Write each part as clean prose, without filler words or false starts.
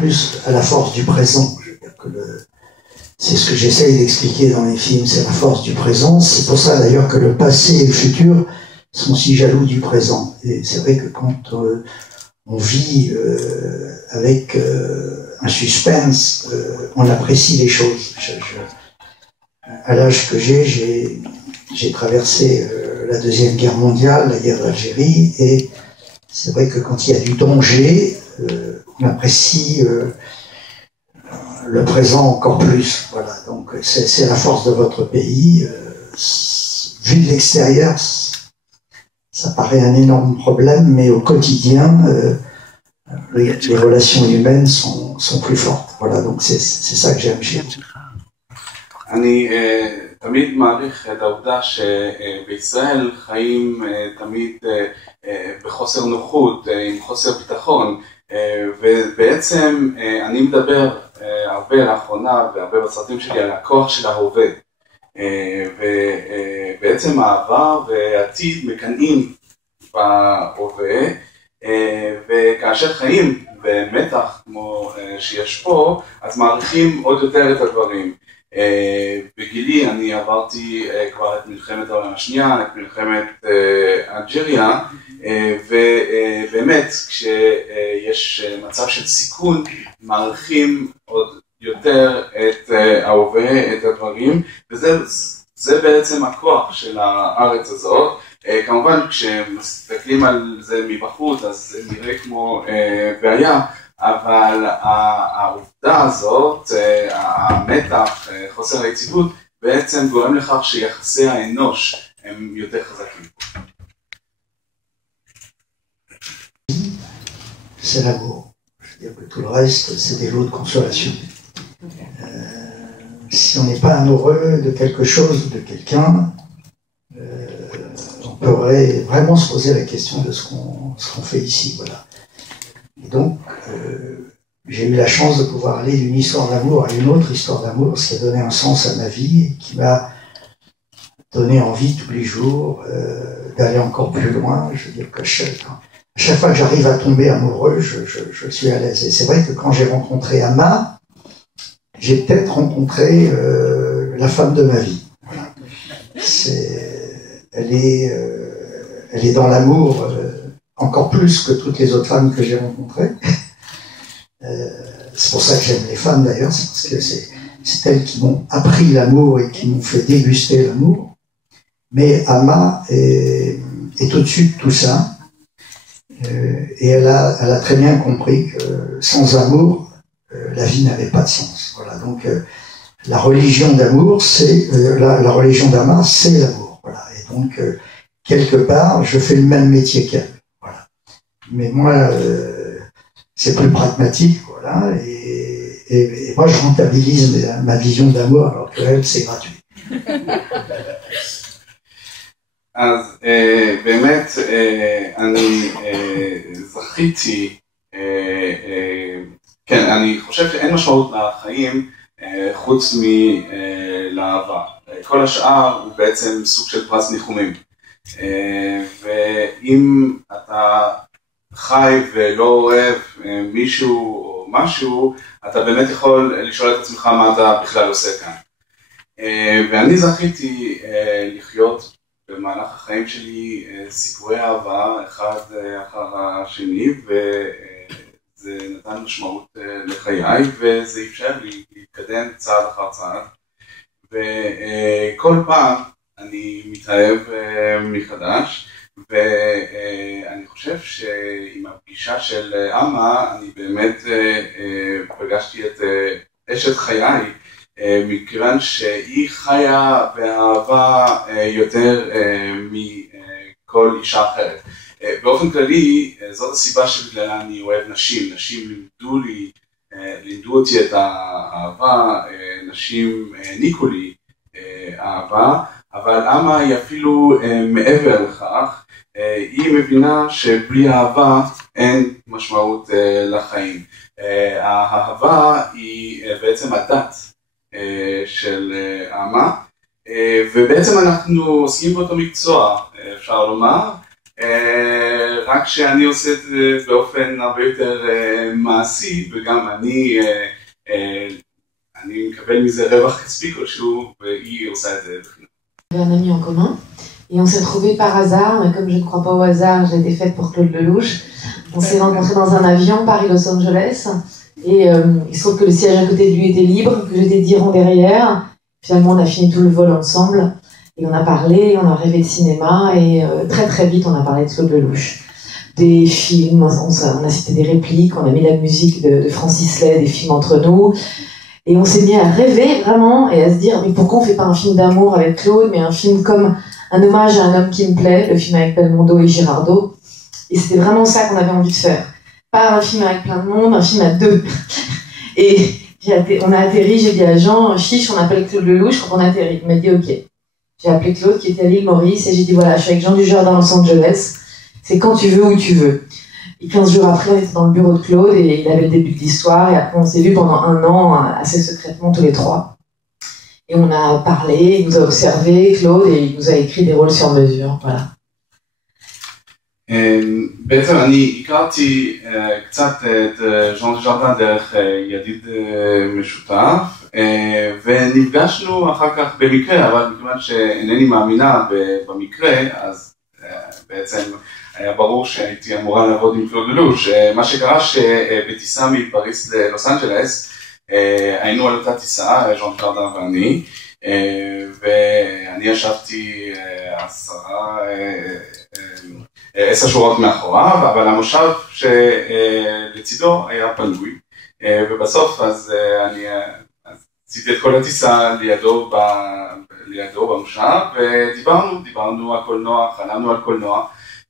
plus à la force du présent. Je veux dire que c'est ce que j'essaye d'expliquer dans les films, c'est la force du présent. C'est pour ça d'ailleurs que le passé et le futur sont si jaloux du présent. Et c'est vrai que quand on vit avec un suspense, on apprécie les choses. À l'âge que j'ai traversé la Deuxième Guerre mondiale, la guerre d'Algérie, et c'est vrai que quand il y a du danger, on apprécie le présent encore plus. Voilà, donc c'est la force de votre pays. Vu de l'extérieur, ça paraît un énorme problème, mais au quotidien, les relations humaines sont plus fortes. Voilà, donc c'est ça que j'aime chez vous. אני תמיד מעריך את העובדה שבישראל חיים תמיד בחוסר נוחות, עם חוסר ביטחון, ובעצם אני מדבר הרבה לאחרונה והרבה בסרטים שלי על הכוח של ההווה, ובעצם העבר והעתיד מקנאים בהווה, וכאשר חיים במתח כמו שיש פה, אז מעריכים עוד יותר את הדברים. בגילי אני עברתי כבר את מלחמת העולם השנייה, את מלחמת אלג'יריה, ובאמת כשיש מצב של סיכון מעריכים עוד יותר את ההווה, את הדברים, וזה בעצם הכוח של הארץ הזאת. כמובן כשמסתכלים על זה מבחוץ אז זה נראה כמו בעיה, אבל העובדה הזאת, המתח, חוסר היציבות, בעצם גורם לכך שיחסי האנוש הם יותר חזקים. C'est l'amour. Je veux dire que tout le reste, c'est des lots de consolation. Si on n'est pas amoureux de quelque chose ou de quelqu'un, on pourrait vraiment se poser la question de ce qu'on fait ici. Voilà. Et donc, j'ai eu la chance de pouvoir aller d'une histoire d'amour à une autre histoire d'amour, ce qui a donné un sens à ma vie et qui m'a donné envie tous les jours d'aller encore plus loin. Je veux dire que chaque fois que j'arrive à tomber amoureux, je suis à l'aise. Et c'est vrai que quand j'ai rencontré Amma, j'ai peut-être rencontré la femme de ma vie. Voilà. Elle est dans l'amour encore plus que toutes les autres femmes que j'ai rencontrées. C'est pour ça que j'aime les femmes d'ailleurs, c'est parce que c'est elles qui m'ont appris l'amour et qui m'ont fait déguster l'amour. Mais Amma est au-dessus de tout ça. Et elle a très bien compris que sans amour, la vie n'avait pas de sens. Voilà, donc la religion d'amour, la religion d'Amma, c'est l'amour. Voilà, et donc quelque part, je fais le même métier qu'elle. Voilà, mais moi, c'est plus pragmatique, voilà, et moi je rentabilise ma vision d'amour, alors que elle, c'est gratuit. אז באמת אני זכיתי, כן, אני חושב שאין משמעות לחיים חוץ מלאהבה. כל השאר הוא בעצם סוג של פרס ניחומים. ואם אתה חי ולא אוהב מישהו או משהו, אתה באמת יכול לשאול את עצמך מה אתה בכלל עושה כאן. ואני זכיתי לחיות במהלך החיים שלי סיפורי אהבה אחד אחר השני, וזה נתן משמעות לחיי, וזה אפשר לי להתקדם צעד אחר צעד, וכל פעם אני מתאהב מחדש, ואני חושב שעם הפגישה של אמה אני באמת פגשתי את אשת חיי, מכיוון שהיא חיה באהבה יותר מכל אישה אחרת. באופן כללי, זאת הסיבה שבגללה אני אוהב נשים. נשים לימדו אותי את האהבה, נשים העניקו לי אהבה, אבל אמה היא אפילו מעבר לכך, היא מבינה שבלי אהבה אין משמעות לחיים. האהבה היא בעצם הדת של אמה, ובעצם אנחנו עוסקים באותו מקצוע, אפשר לומר, רק שאני עושה את זה באופן הרבה יותר מעשי, וגם אני מקבל מזה רווח כספי כלשהו, והיא עושה את זה בחינם. Un ami en commun, et on s'est trouvés par hasard, mais comme je ne crois pas au hasard, j'ai été faite pour Claude Lelouch. On s'est rencontrés dans un avion Paris-Los Angeles, et il se trouve que le siège à côté de lui était libre, que j'étais 10 rangs derrière. Finalement, on a fini tout le vol ensemble, et on a parlé, on a rêvé de cinéma, et très très vite, on a parlé de Claude Lelouch. Des films, on a cité des répliques, on a mis la musique de Francis Lay, des films entre nous. Et on s'est mis à rêver vraiment et à se dire mais pourquoi on fait pas un film d'amour avec Claude, mais un film comme un hommage à un homme qui me plaît, le film avec Belmondo et Girardot. Et c'était vraiment ça qu'on avait envie de faire. Pas un film avec plein de monde, un film à deux. Et on a atterri, j'ai dit à Jean, chiche, on appelle Claude Lelouch quand on atterrit. Il m'a dit ok. J'ai appelé Claude qui était à l'île Maurice et j'ai dit voilà, je suis avec Jean Dujardin à Los Angeles, c'est quand tu veux, où tu veux. Et 15 jours après, on était dans le bureau de Claude et il avait le début de l'histoire. Et après, on s'est vus pendant 1 an, assez secrètement, tous les trois. Et on a parlé, il nous a observé, Claude, et il nous a écrit des rôles sur mesure. Voilà. בעצם אני הכרתי קצת את ז'אן דוז'רדן דרך ידיד משותף, ונפגשנו אחר כך במקרה, אבל מכיוון שאינני מאמינה במקרה, אז בעצם היה ברור שהייתי אמורה לעבוד עם קלוד ללוש. מה שקרה שבטיסה מפריס ללוס אנג'לס, היינו על אותה טיסה, ז'אן דוז'רדן ואני, ואני ישבתי 10 שורות מאחוריו, אבל המושב שלצידו היה פנוי, ובסוף אז אני עשיתי את כל הטיסה לידו במושב, ודיברנו על קולנוע, חלמנו על קולנוע,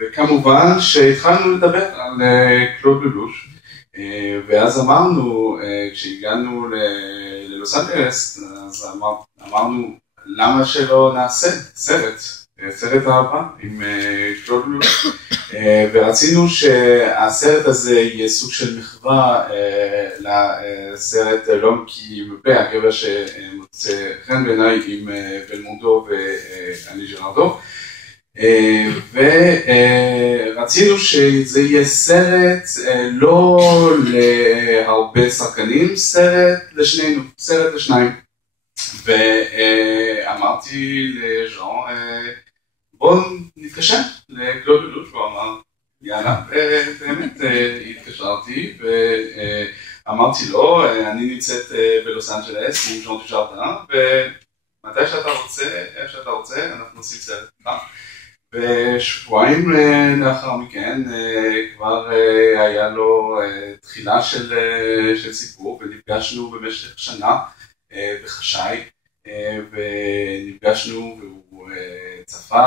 וכמובן שהתחלנו לדבר על קלוד ללוש, ואז אמרנו, כשהגענו ללוס אנג'לס, אז אמרנו למה שלא נעשה סרט אהבה עם קלוד ללוש, ורצינו שהסרט הזה יהיה סוג של מחווה לסרט לום כי מפה, הגבר שמוצא חן בעיניי עם בלמונדו ואני ג'ררדו, ורצינו שזה יהיה סרט לא להרבה שחקנים, סרט לשנינו, סרט לשניים. ואמרתי לז'אן, בוא נתקשר לקלוד ללוש, והוא אמר יאללה, ובאמת התקשרתי ואמרתי לו, אני נמצאת בלוס אנג'לס עם ז'אן דוז'רדן, ומתי שאתה רוצה, איך שאתה רוצה, אנחנו עושים סרט איתך. ושבועיים לאחר מכן כבר היה לו תחילה של סיפור, ונפגשנו במשך שנה בחשאי, ונפגשנו והוא צפה,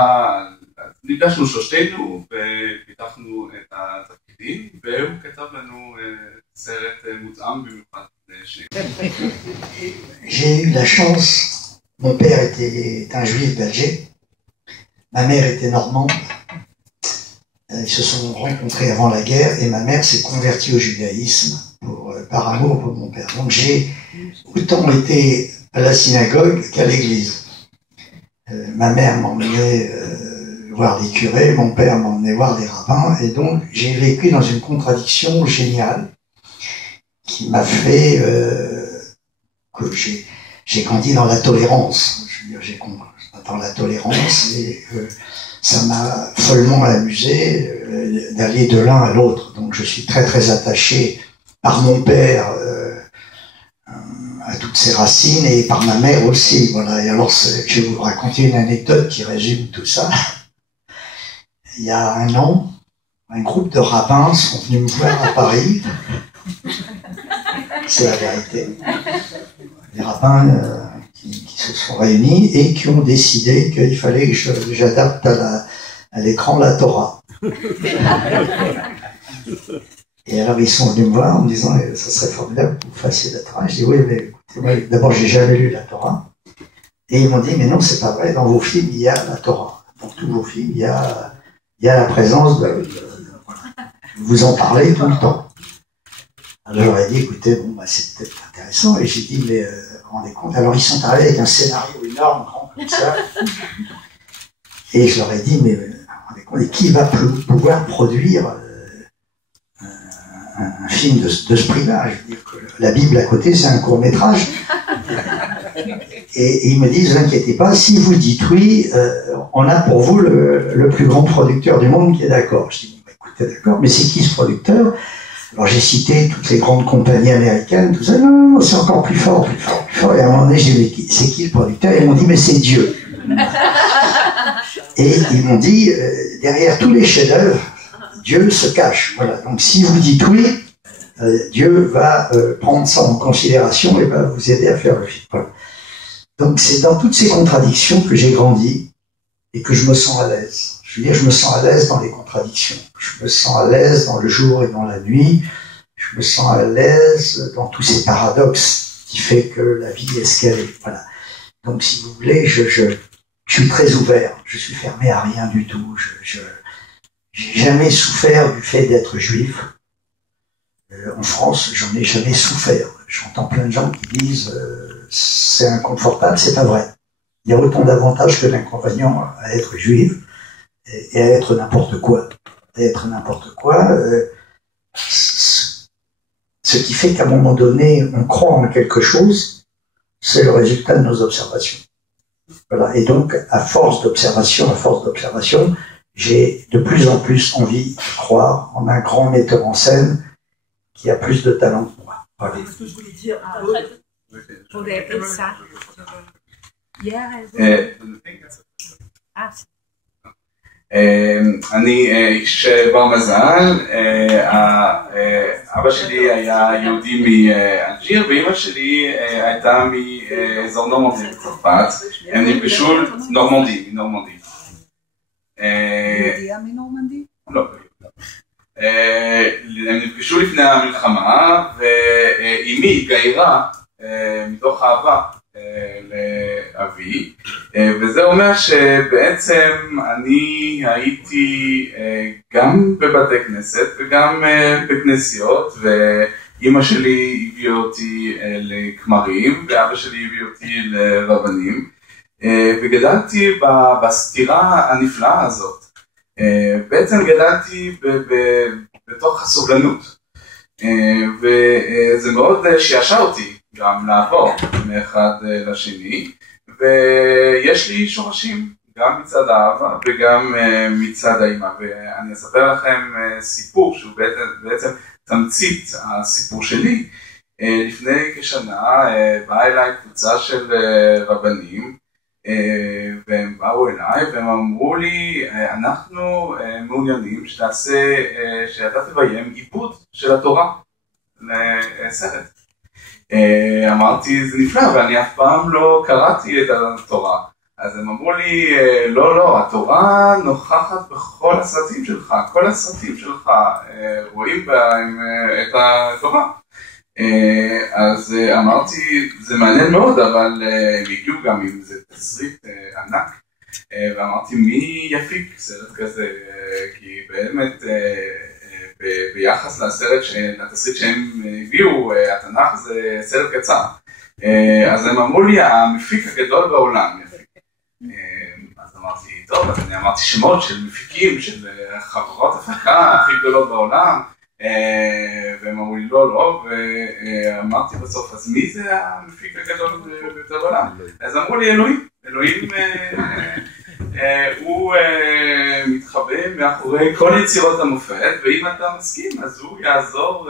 נפגשנו שלושתנו ופיתחנו את התפקידים, והוא כתב לנו סרט מותאם במיוחד לשנינו. J'ai eu la chance, mon père était un juif belge, ma mère était normande, ils se sont rencontrés avant la guerre et ma mère s'est convertie au judaïsme par amour pour mon père. Donc j'ai autant été à la synagogue qu'à l'église. Ma mère m'emmenait voir les curés, mon père m'emmenait voir les rabbins, et donc j'ai vécu dans une contradiction géniale qui m'a fait que j'ai grandi dans la tolérance. Je veux dire, j'ai compris dans la tolérance et ça m'a follement amusé d'aller de l'un à l'autre. Donc je suis très très attaché par mon père à toutes ses racines et par ma mère aussi. Voilà. Et alors je vais vous raconter une anecdote qui résume tout ça. Il y a 1 an, un groupe de rabbins sont venus me voir à Paris. C'est la vérité. Les rabbins qui se sont réunis et qui ont décidé qu'il fallait que j'adapte à l'écran la Torah. Et alors ils sont venus me voir en me disant ça serait formidable que vous fassiez la Torah. Je dis oui, mais écoutez, moi, d'abord j'ai jamais lu la Torah. Et ils m'ont dit mais non, c'est pas vrai, dans vos films il y a la Torah. Dans tous vos films il y a la présence de vous en parlez tout le temps. Alors je leur ai dit écoutez, bon bah c'est peut-être intéressant. Et j'ai dit mais vous vous rendez compte, alors ils sont arrivés avec un scénario énorme, grand comme ça. Et je leur ai dit mais vous vous rendez Et qui va pouvoir produire un film de ce prix-là? Je veux dire que la Bible à côté, c'est un court-métrage. Et ils me disent, ne vous inquiétez pas, si vous dites oui, on a pour vous le plus grand producteur du monde qui est d'accord. Je dis, écoutez, d'accord, mais c'est qui ce producteur? Alors j'ai cité toutes les grandes compagnies américaines, tout ça, non, c'est encore plus fort, plus fort, plus fort. Et à un moment donné, j'ai dit, c'est qui le producteur? Et ils m'ont dit, mais c'est Dieu. Et ils m'ont dit, derrière tous les chefs-d'œuvre, Dieu se cache. Voilà. Donc si vous dites oui, Dieu va prendre ça en considération et va vous aider à faire le film. Voilà. Donc c'est dans toutes ces contradictions que j'ai grandi et que je me sens à l'aise. Je veux dire, je me sens à l'aise dans les contradictions. Je me sens à l'aise dans le jour et dans la nuit. Je me sens à l'aise dans tous ces paradoxes qui fait que la vie est ce qu'elle est. Voilà. Donc si vous voulez, je suis très ouvert. Je suis fermé à rien du tout. J'ai jamais souffert du fait d'être juif. En France, j'en ai jamais souffert. J'entends plein de gens qui disent c'est inconfortable, c'est pas vrai. Il y a autant d'avantages que d'inconvénients à être juif et à être n'importe quoi. À être n'importe quoi, ce qui fait qu'à un moment donné, on croit en quelque chose, c'est le résultat de nos observations. Voilà. Et donc, à force d'observation, j'ai de plus en plus envie de croire en un grand metteur en scène qui a plus de talent que moi. Voilà. Ce que je voulais dire, ça. אני איש בר מזל, אבא שלי היה יהודי מאלג'יר ואמא שלי הייתה מאזור נורמנדי בצרפת, הם נפגשו נורמנדי. יהודייה מנורמנדי? לא. הם נפגשו לפני המלחמה ואימי התגיירה מתוך אהבה לאבי, וזה אומר שבעצם אני הייתי גם בבתי כנסת וגם בכנסיות, ואימא שלי הביאה אותי לכמרים ואבא שלי הביא אותי לרבנים, וגדלתי בסתירה הנפלאה הזאת. בעצם גדלתי בתוך הסובלנות, וזה מאוד שעשע אותי גם לעבור מאחד לשני, ויש לי שורשים גם מצד האבא וגם מצד האמא, ואני אספר לכם סיפור שהוא בעצם תמצית הסיפור שלי. לפני כשנה באה אליי קבוצה של רבנים, והם באו אליי והם אמרו לי, אנחנו מעוניינים שאתה תביים עיבוד של התורה לסרט. אמרתי, זה נפלא, ואני אף פעם לא קראתי את התורה. אז הם אמרו לי, לא, התורה נוכחת בכל הסרטים שלך, כל הסרטים שלך רואים בהם את התורה. אז אמרתי, זה מעניין מאוד, אבל הם הגיעו גם עם זה תסריט ענק, ואמרתי, מי יפיק סרט כזה? כי באמת ביחס לתסריט שהם הביאו, התנ"ך זה סרט קצר. אז הם אמרו לי, המפיק הגדול בעולם יפיק. אז אמרתי, טוב, אז אני אמרתי שמות של מפיקים, של חברות הפקה הכי גדולות בעולם, והם אמרו לי לא, ואמרתי בסוף, אז מי זה המפיק הגדול ביותר בעולם? אז אמרו לי, אלוהים הוא מתחבא מאחורי כל יצירות המופת, ואם אתה מסכים אז הוא יעזור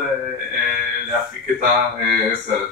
להפיק את הסרט.